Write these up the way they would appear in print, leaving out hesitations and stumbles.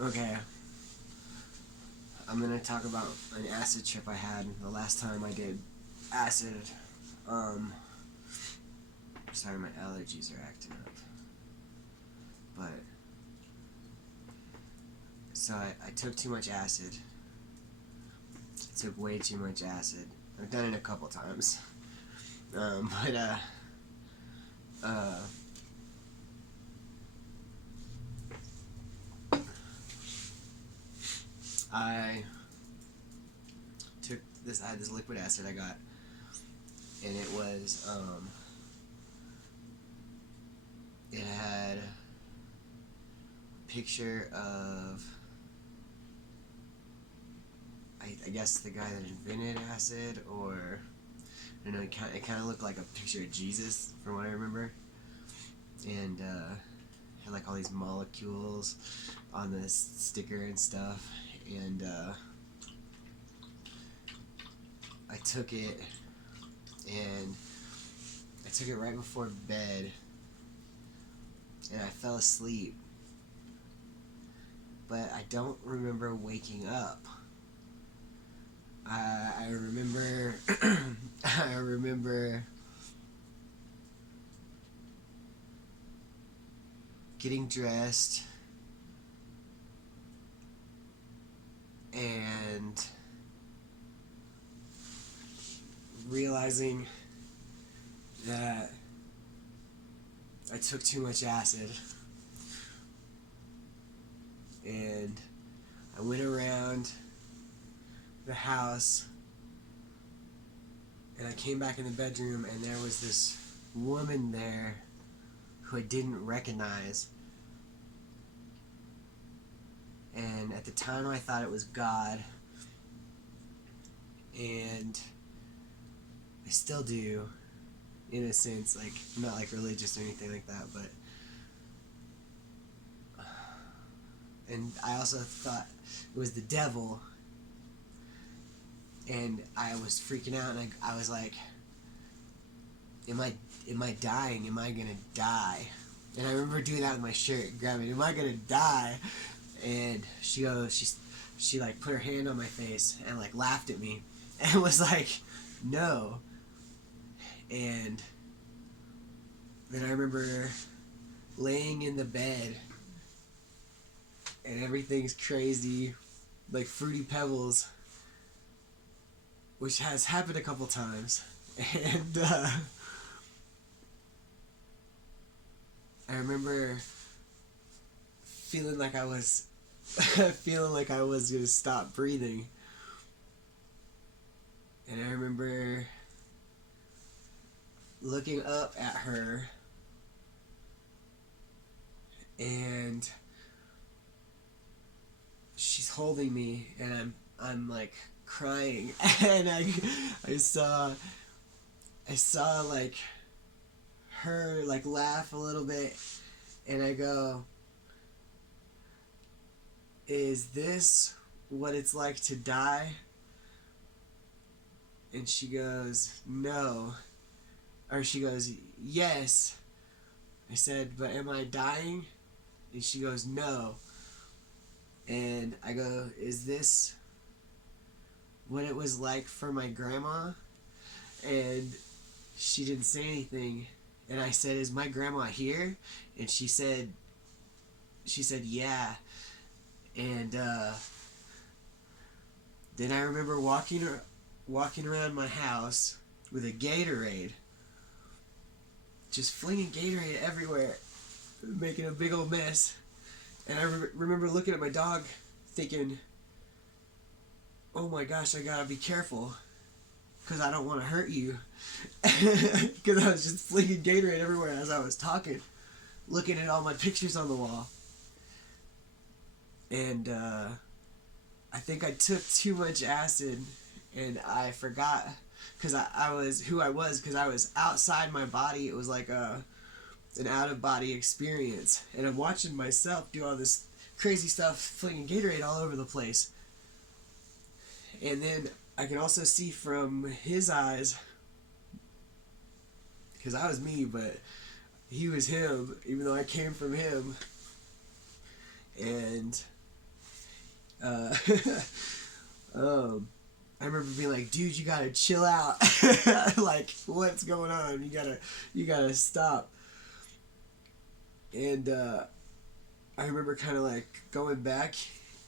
Okay, I'm gonna talk about an acid trip I had the last time I did acid. Um, Sorry, my allergies are acting up. But, so I took too much acid. I took way too much acid. I've done it a couple times. But, uh, I took this, I had this liquid acid I got, and it was, it had a picture of, I guess the guy that invented acid, or I don't know, it kind of looked like a picture of Jesus from what I remember, and had like all these molecules on this sticker and stuff, and I took it, and I took it right before bed, and I fell asleep, but I don't remember waking up. I remember I remember getting dressed and realizing that I took too much acid, and I went around the house, and I came back in the bedroom, and there was this woman there who I didn't recognize, and at the time I thought it was God, and I still do, in a sense. Like, I'm not like religious or anything like that, but and I also thought it was the devil, and I was freaking out, and I was like, am I dying? Am I gonna die? And I remember doing that with my shirt, grabbing, am I gonna die? And she like put her hand on my face and like laughed at me and was like, no. And then I remember laying in the bed, and everything's crazy, like Fruity Pebbles, which has happened a couple times. And I remember feeling like I was feeling like I was gonna stop breathing. And I remember looking up at her, and she's holding me, and I'm like crying, and I saw like her like laugh a little bit, and I go, is this what it's like to die? And she goes, no. Or she goes, yes. I said, but am I dying? And she goes, no. And I go, is this what it was like for my grandma? And she didn't say anything. And I said, is my grandma here? And she said, yeah. And then I remember walking around my house with a Gatorade, just flinging Gatorade everywhere, making a big old mess. And I remember looking at my dog, thinking, "Oh my gosh, I gotta be careful, because I don't want to hurt you," because I was just flinging Gatorade everywhere as I was talking, looking at all my pictures on the wall. And I think I took too much acid, and I forgot, because I was who I was, because I was outside my body. It was like an out of body experience, and I'm watching myself do all this crazy stuff, flinging Gatorade all over the place. And then I can also see from his eyes, because I was me, but he was him, even though I came from him. And Uh, I remember being like, dude, you gotta chill out. Like, what's going on? You gotta stop. And I remember kind of like going back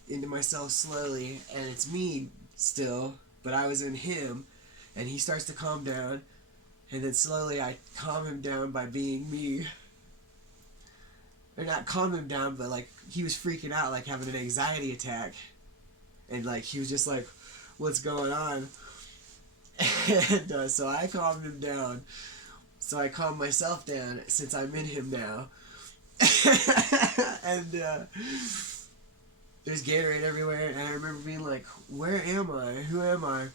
into myself slowly, and it's me still, but I was in him, and he starts to calm down, and then slowly I calm him down by being me. Or not calm him down, but like he was freaking out, like having an anxiety attack, and like he was just like, what's going on? And so I calmed him down. So I calmed myself down since I'm in him now. And there's Gatorade everywhere, and I remember being like, where am I? Who am I?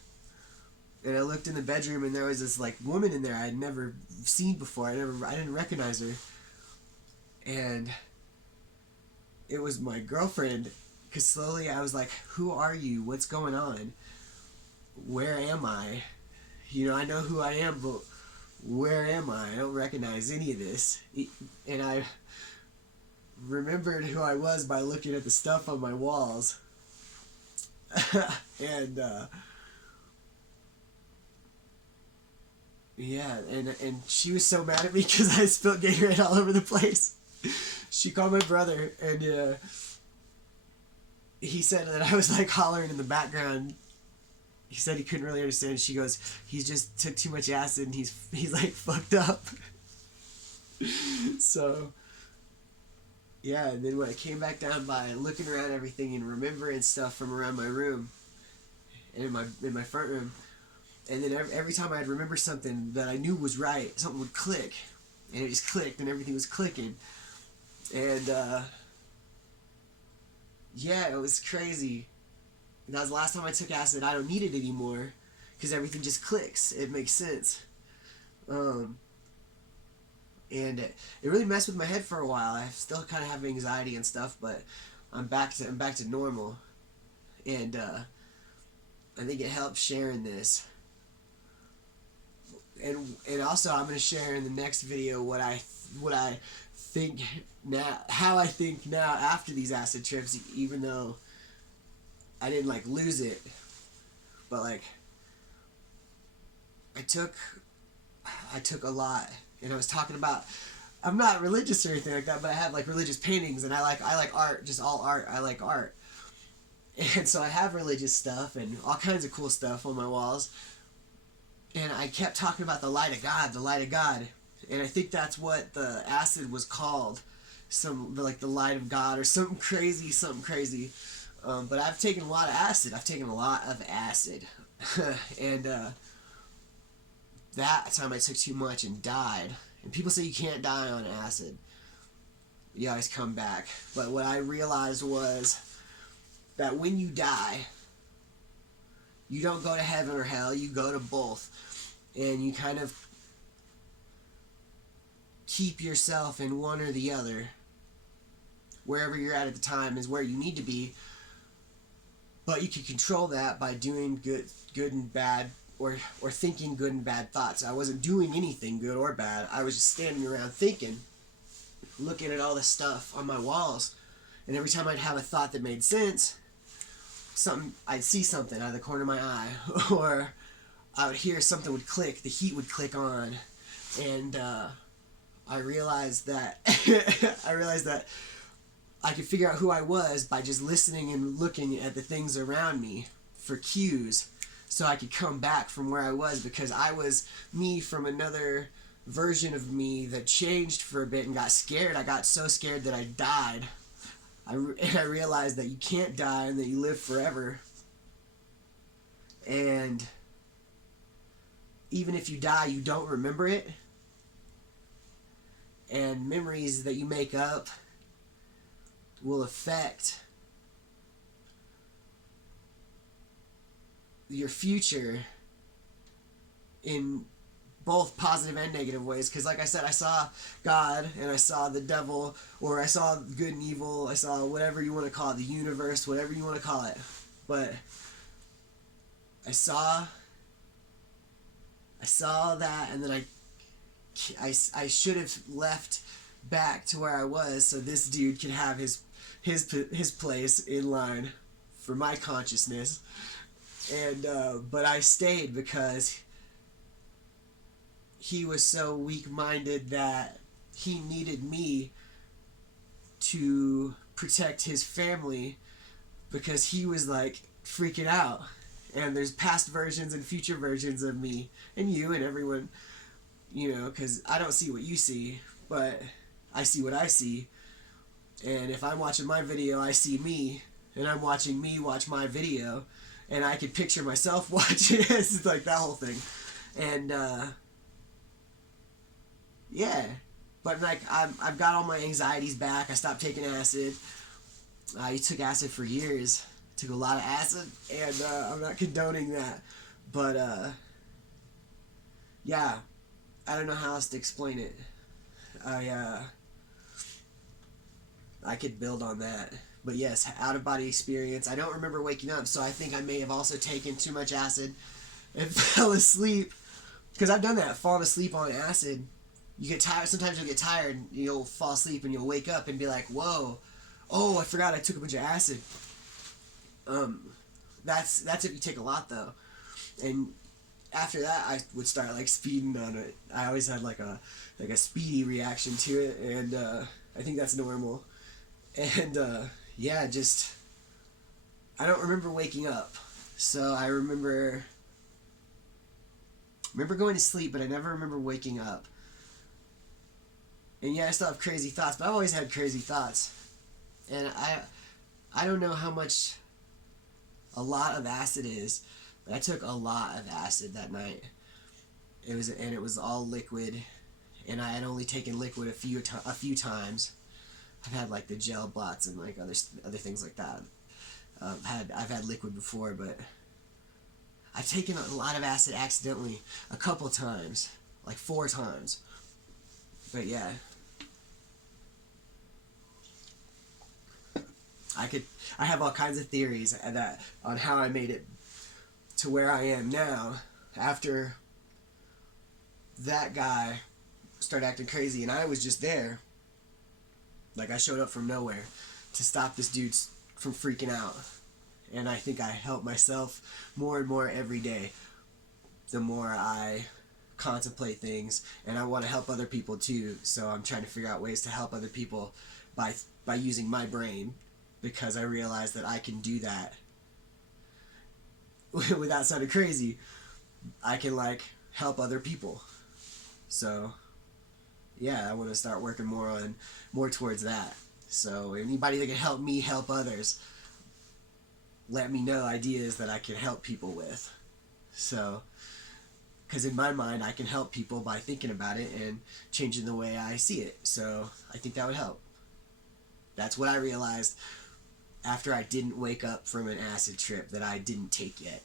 And I looked in the bedroom, and there was this like woman in there I had never seen before. I didn't recognize her. And it was my girlfriend, because slowly I was like, who are you? What's going on? Where am I? You know, I know who I am, but where am I? I don't recognize any of this. And I remembered who I was by looking at the stuff on my walls. And yeah, and she was so mad at me because I spilled Gatorade all over the place. She called my brother, and he said that I was like hollering in the background. He said he couldn't really understand. She goes, he just took too much acid and he's like fucked up. So yeah, and then when I came back down by looking around everything and remembering stuff from around my room and in my front room, and then every time I'd remember something that I knew was right, something would click, and it just clicked, and everything was clicking, and yeah, it was crazy. And that was the last time I took acid. I don't need it anymore because everything just clicks. It makes sense. And it really messed with my head for a while. I still kind of have anxiety and stuff, but I'm back to normal. And I think it helps sharing this. And also I'm going to share in the next video what I think now, how I think now after these acid trips, even though I didn't like lose it, but like I took a lot, and I was talking about, I'm not religious or anything like that, but I have like religious paintings, and I like art, just all art. I like art, and so I have religious stuff and all kinds of cool stuff on my walls, and I kept talking about the light of God, and I think that's what the acid was called, like the light of God or something crazy. But I've taken a lot of acid. And that time I took too much and died. And people say you can't die on acid. You always come back. But what I realized was that when you die, you don't go to heaven or hell, you go to both. And you kind of keep yourself in one or the other. Wherever you're at the time is where you need to be. But you can control that by doing good and bad, or thinking good and bad thoughts. I wasn't doing anything good or bad. I was just standing around thinking, looking at all the stuff on my walls, and every time I'd have a thought that made sense, I'd see something out of the corner of my eye, or I would hear something would click, the heat would click on, and I realized that I could figure out who I was by just listening and looking at the things around me for cues, so I could come back from where I was, because I was me from another version of me that changed for a bit and got scared. I got so scared that I died. And I realized that you can't die and that you live forever. And even if you die, you don't remember it. And memories that you make up will affect your future in both positive and negative ways. Because like I said, I saw God and I saw the devil, or I saw good and evil, I saw whatever you want to call it, the universe, whatever you want to call it. But I saw that, and then I should have left back to where I was so this dude could have his place in line for my consciousness. And but I stayed because he was so weak-minded that he needed me to protect his family, because he was like freaking out. And there's past versions and future versions of me and you and everyone, you know, because I don't see what you see, but I see what I see. And if I'm watching my video, I see me, and I'm watching me watch my video, and I could picture myself watching it. It's like that whole thing. And yeah, but like I've got all my anxieties back. I stopped taking acid. I took acid for years. Took a lot of acid, and I'm not condoning that, but yeah, I don't know how else to explain it. I could build on that, but yes, out of body experience. I don't remember waking up, so I think I may have also taken too much acid and fell asleep, because I've done that, fallen asleep on acid. You get tired. Sometimes you'll get tired, and you'll fall asleep, and you'll wake up and be like, "Whoa, oh, I forgot I took a bunch of acid." That's if you take a lot though, and after that I would start like speeding on it. I always had like a speedy reaction to it, and I think that's normal. And yeah, just I don't remember waking up, so I remember going to sleep, but I never remember waking up. And yeah, I still have crazy thoughts, but I've always had crazy thoughts, and I don't know how much a lot of acid is, but I took a lot of acid that night. It was all liquid, and I had only taken liquid a few times. I've had like the gel bots and like other things like that. I've had liquid before, but I've taken a lot of acid accidentally a couple times, like 4 times. But yeah, I have all kinds of theories on how I made it to where I am now after that guy started acting crazy, and I was just there. Like, I showed up from nowhere to stop this dude from freaking out. And I think I help myself more and more every day the more I contemplate things, and I want to help other people too, so I'm trying to figure out ways to help other people by using my brain, because I realize that I can do that without sounding crazy. I can like help other people. So yeah, I want to start working more towards that. So anybody that can help me help others, let me know ideas that I can help people with. So, because in my mind, I can help people by thinking about it and changing the way I see it. So I think that would help. That's what I realized after I didn't wake up from an acid trip that I didn't take yet.